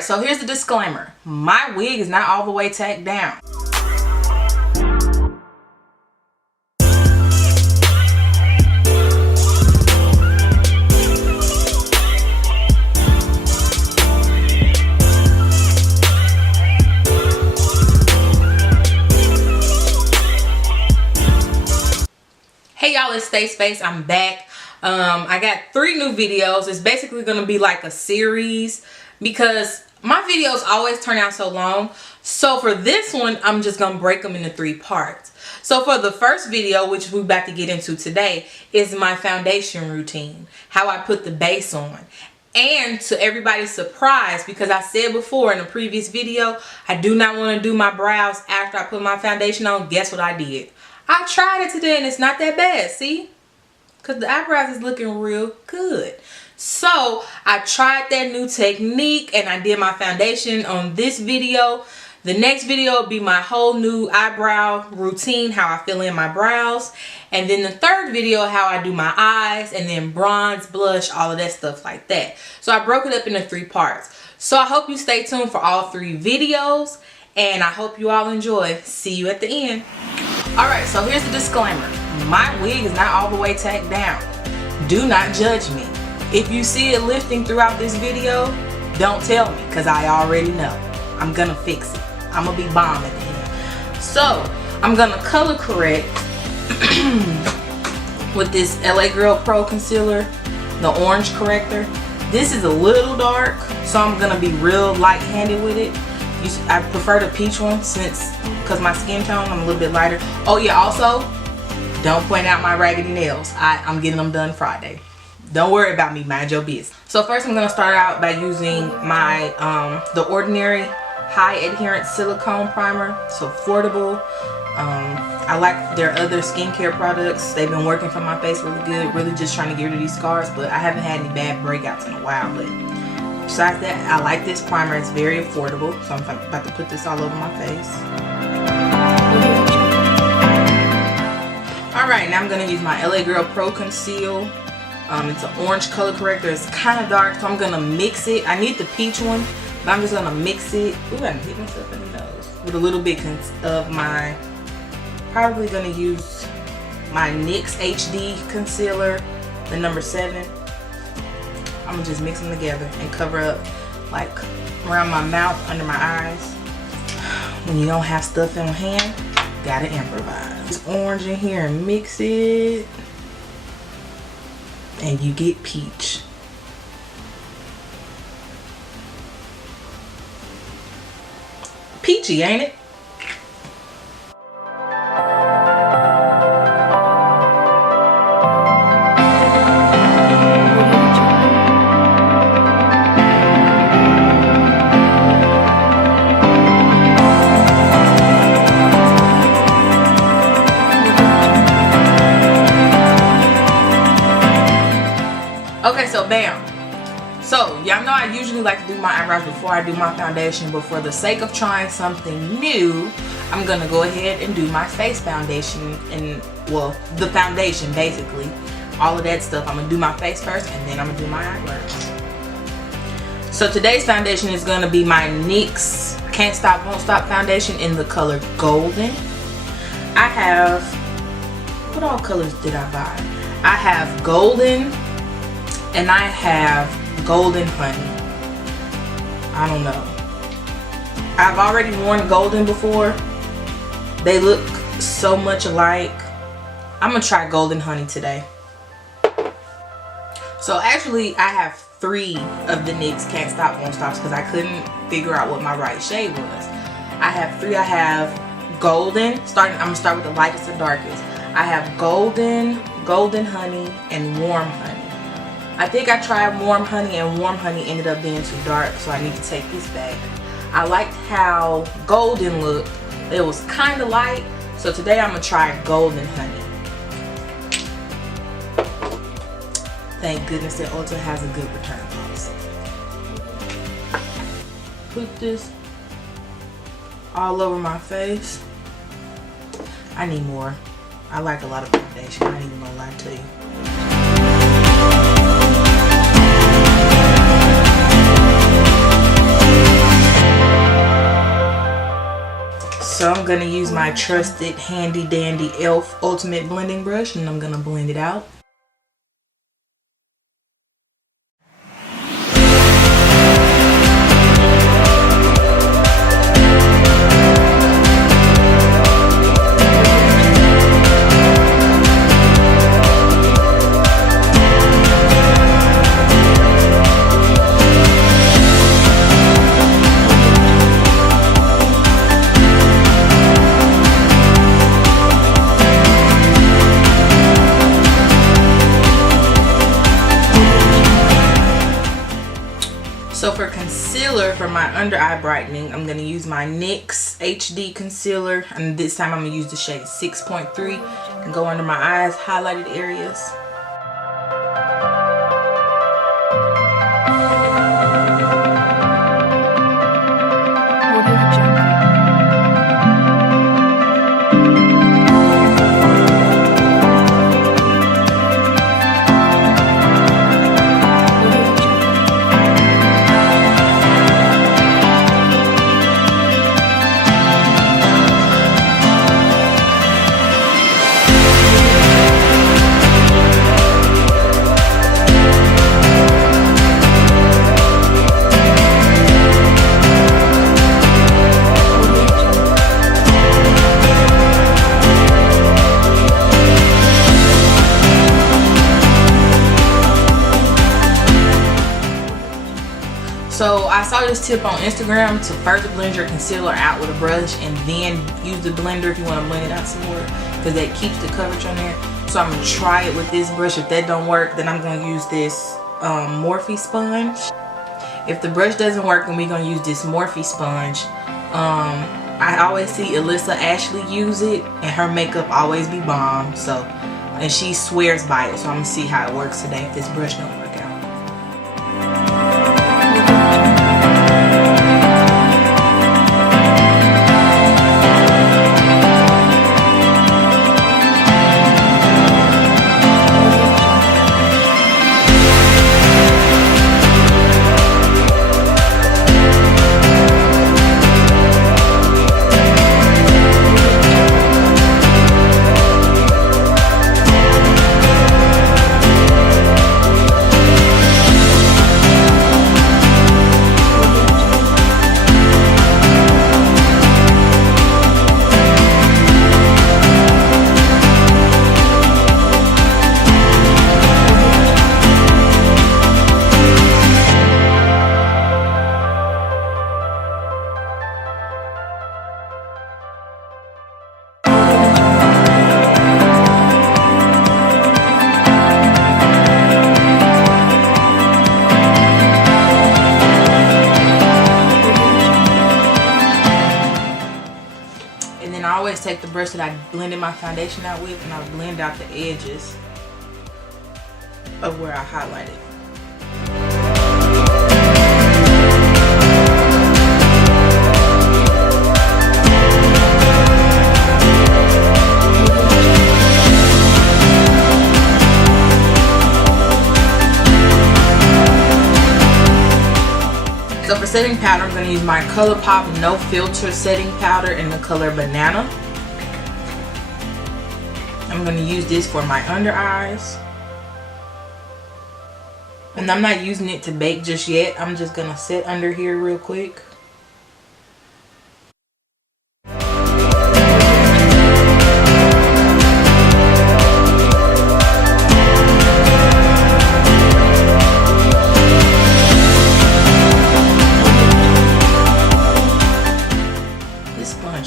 Alright, so here's the disclaimer. My wig is not all the way tacked down. Hey y'all, it's Stay Space. I'm back. I got 3 new videos. It's basically going to be like a series because my videos always turn out so long. So for this one, I'm just going to break them into 3 parts. So for the first video, which we're about to get into today, is my foundation routine. How I put the base on. And to everybody's surprise, because I said before in a previous video, I do not want to do my brows after I put my foundation on. Guess what I did? I tried it today and it's not that bad, see? Because the eyebrows is looking real good. So I tried that new technique and I did my foundation on this video. The next video will be my whole new eyebrow routine, how I fill in my brows. And then the third video, how I do my eyes and then bronze, blush, all of that stuff like that. So I broke it up into 3 parts. So I hope you stay tuned for all 3 videos and I hope you all enjoy. See you at the end. Alright, so here's the disclaimer. My wig is not all the way tacked down. Do not judge me. If you see it lifting throughout this video, don't tell me because I already know. I'm gonna fix it. I'm gonna be bomb at the end. So, I'm gonna color correct with this LA Girl Pro Concealer, the orange corrector. This is a little dark, so I'm gonna be real light-handed with it. I prefer the peach one because my skin tone, I'm a little bit lighter. Oh yeah, also, don't point out my raggedy nails. I'm getting them done Friday. Don't worry about me, mind your business. So first I'm going to start out by using my, The Ordinary High Adherence Silicone Primer. It's affordable. I like their other skincare products. They've been working for my face really good. Really just trying to get rid of these scars, but I haven't had any bad breakouts in a while. But besides that, I like this primer. It's very affordable. So I'm about to put this all over my face. Alright, now I'm going to use my LA Girl Pro Conceal. It's an orange color corrector. It's kind of dark, so I'm going to mix it. I need the peach one, but I'm just going to mix it. Ooh, I hit myself in the nose. With a little bit of my, probably going to use my NYX HD Concealer, the number 7. I'm going to just mix them together and cover up like around my mouth, under my eyes. When you don't have stuff on hand, gotta improvise. This orange in here and mix it. And you get peach. Peachy, ain't it? Okay, so bam. So y'all know I usually like to do my eyebrows before I do my foundation, but for the sake of trying something new, I'm gonna go ahead and do my face foundation, and well, the foundation basically, all of that stuff. I'm gonna do my face first and then I'm gonna do my eyebrows. So today's foundation is gonna be my NYX Can't Stop Won't Stop foundation in the color Golden. I have, what all colors did I buy? I have Golden, and I have Golden Honey. I don't know. I've already worn Golden before. They look so much alike. I'm gonna try Golden Honey today. So actually I have 3 of the NYX Can't Stop Won't Stops because I couldn't figure out what my right shade was. I have 3. I have Golden. I'm gonna start with the lightest and darkest. I have Golden, Golden Honey, and Warm Honey. I think I tried Warm Honey and Warm Honey ended up being too dark, so I need to take this back. I liked how Golden looked. It was kind of light, so today I'm going to try Golden Honey. Thank goodness that Ulta has a good return policy. Put this all over my face. I need more. I like a lot of foundation. I ain't even gonna lie to you. I'm gonna use my trusted handy dandy e.l.f. ultimate blending brush, and I'm gonna blend it out. So for concealer, for my under eye brightening, I'm going to use my NYX HD concealer, and this time I'm going to use the shade 6.3 and go under my eyes, highlighted areas. So I saw this tip on Instagram to further blend your concealer out with a brush and then use the blender if you want to blend it out some more, because that keeps the coverage on there. So I'm going to try it with this brush. If that don't work, then I'm going to use this Morphe sponge. If the brush doesn't work, then we're going to use this Morphe sponge. I always see Alyssa Ashley use it, and her makeup always be bomb. So, and she swears by it. So I'm going to see how it works today if this brush don't work out. I always take the brush that I blended my foundation out with, and I blend out the edges of where I highlighted. So for setting powder, I'm going to use my ColourPop No Filter setting powder in the color Banana. I'm going to use this for my under eyes. And I'm not using it to bake just yet. I'm just going to set under here real quick.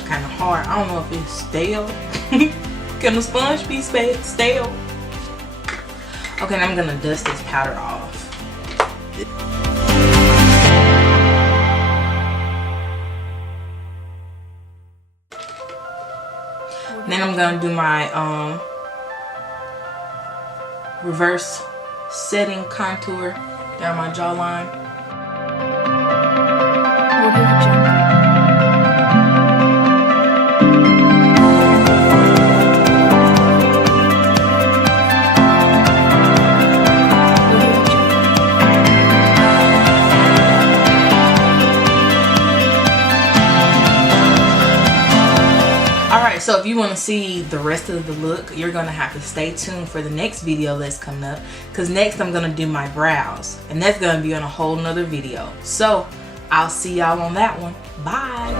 Kind of hard. I don't know if it's stale. Can the sponge be stale? Okay, now I'm gonna dust this powder off. Then I'm gonna do my reverse setting contour down my jawline. so if you want to see the rest of the look, you're gonna have to stay tuned for the next video that's coming up, because next I'm gonna do my brows, and that's gonna be on a whole nother video. So I'll see y'all on that one. Bye.